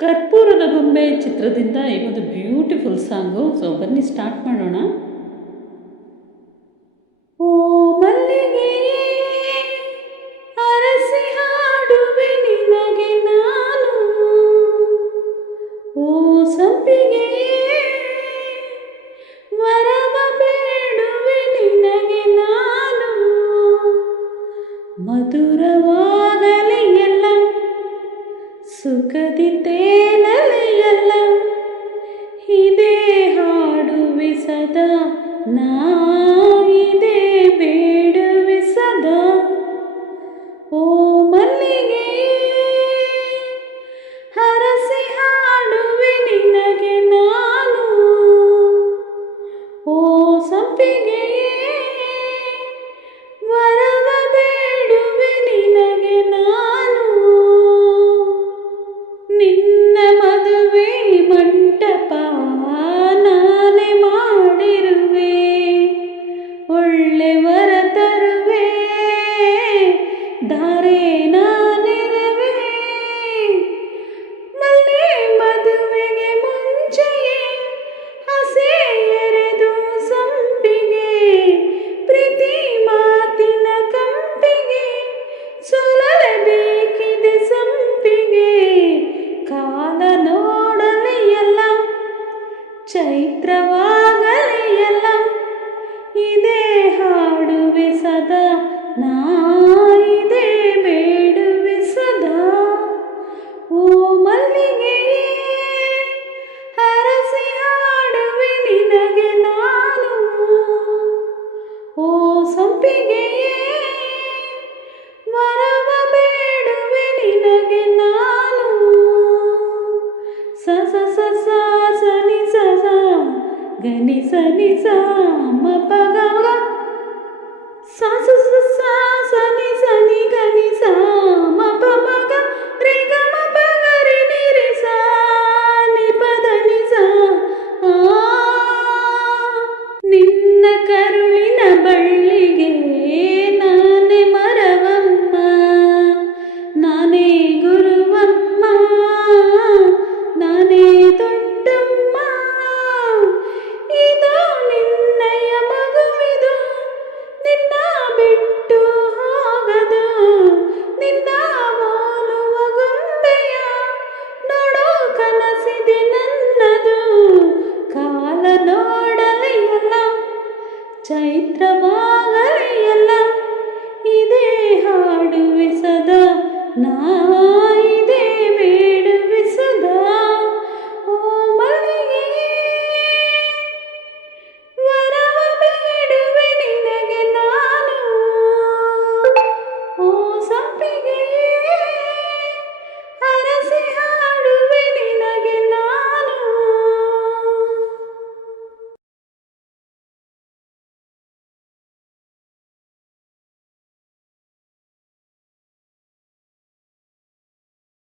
ಕರ್ಪೂರದ ಗೊಂಬೆ ಚಿತ್ರದಿಂದ ಈ ಒಂದು ಬ್ಯೂಟಿಫುಲ್ ಸಾಂಗು. ಸೊ ಬನ್ನಿ ಸ್ಟಾರ್ಟ್ ಮಾಡೋಣ. ಓ ಮಲ್ಲಿಗೆ ಅರಸಿ ಹಾಡುವೆ ನಿನಗೆ ನಾನು, ಓ ಸಂಪಿಗೆ ವರವ ಬೇಡುವೆ ನಿನಗೆ ನಾನು. ಮಧುರವಾಗಲಿ ಎಲ್ಲ ಸುಖದಿ ತೇಲಲಿ ಎಲ್ಲ, ಇದೇ ಹಾಡುವೆ ಸದಾ ನಾ, ಇದೇ ಬೇಡುವೆ ಸದಾ. ಓ ಮಲ್ಲಿಗೆ ಹರಸಿ ಹಾಡುವೆ ನಿನಗೆ ನಾನು, ಓ ಸಂಪಿಗೆ ವರವ ಬೇಡುವೆ ನಿನಗೆ ನಾನು. ನಿನ್ನ ಮದುವೆ ಮಂಟಪ ನಾನೇ ಮಾಡಿರುವೆ, ಒಳ್ಳೆ ವರ ತರುವೆ ಧಾರೆ ನಾನಿರುವೆ. ಮಲ್ಲೆ ಮದುವೆಗೆ ಮುಂಚೆಯೇ ಹಸೆ ಎರೆದು ಸಂಪಿಗೆ, ಪ್ರೀತಿ ಮಾತಿನ ಕಂಪಿಗೆ ಸೋಲಲೇಬೇಕಿದೆ ಸಂಪಿಗೆ. ಕಾಲ ನೋಡಲಿ ಎಲ್ಲ ಚೈತ್ರವಾಗಲಿ ಎಲ್ಲ, ಇದೇ ಹಾಡುವೆ ಸದಾ ನಾ, ಇದೇ ಬೇಡುವೆ ಸದಾ. ಓ ಮಲ್ಲಿಗೆ ಹರಸಿ ಹಾಡುವೆ ನಿನಗೆ ನಾನು, ಓ ಸಂಪಿಗೆ ವರವ ಬೇಡುವೆ ನಿನಗೆ ನಾನು. ಸ ಸ ಸ ಸ ಸ ನಿ ಸ ಸ ಗನಿ ಸ ನಿ ಸ ಮ ಪ ಗ ಗ, ಸ ಸ ಸ ಸ ಸ ನಿ ಸ ನಿ ಗ ನಿ ಸ ಮ ಪ ಮ ಗ ರೆ ಗ ಮ ಪ ಗ ರೆ ನಿ ರೆ ಸ ನಿ ಪ ದ ನಿ ಸ ಆ. ನಿನ್ನ ಕರುಳಿನ ಬಳ್ಳಿಗೆ ನಾನೇ ಮರವಮ್ಮ, ನಾನೇ ಗುರುವಮ್ಮ, ನಾನೇ ದೊಡ್ಡಮ್ಮ. ಇದು ನಿನ್ನಯ ಮಗುವಿದು, ನಿನ್ನ ಬಿಟ್ಟು ಹೋಗದು, ನಿನ್ನ ಹೋಲುವ ಗೊಂಬೆಯ ನೋಡೋ ಕನಸಿದೆ ನನ್ನದು. ಕಾಲ ನೋಡಲಿ ಎಲ್ಲ ಚೈತ್ರವ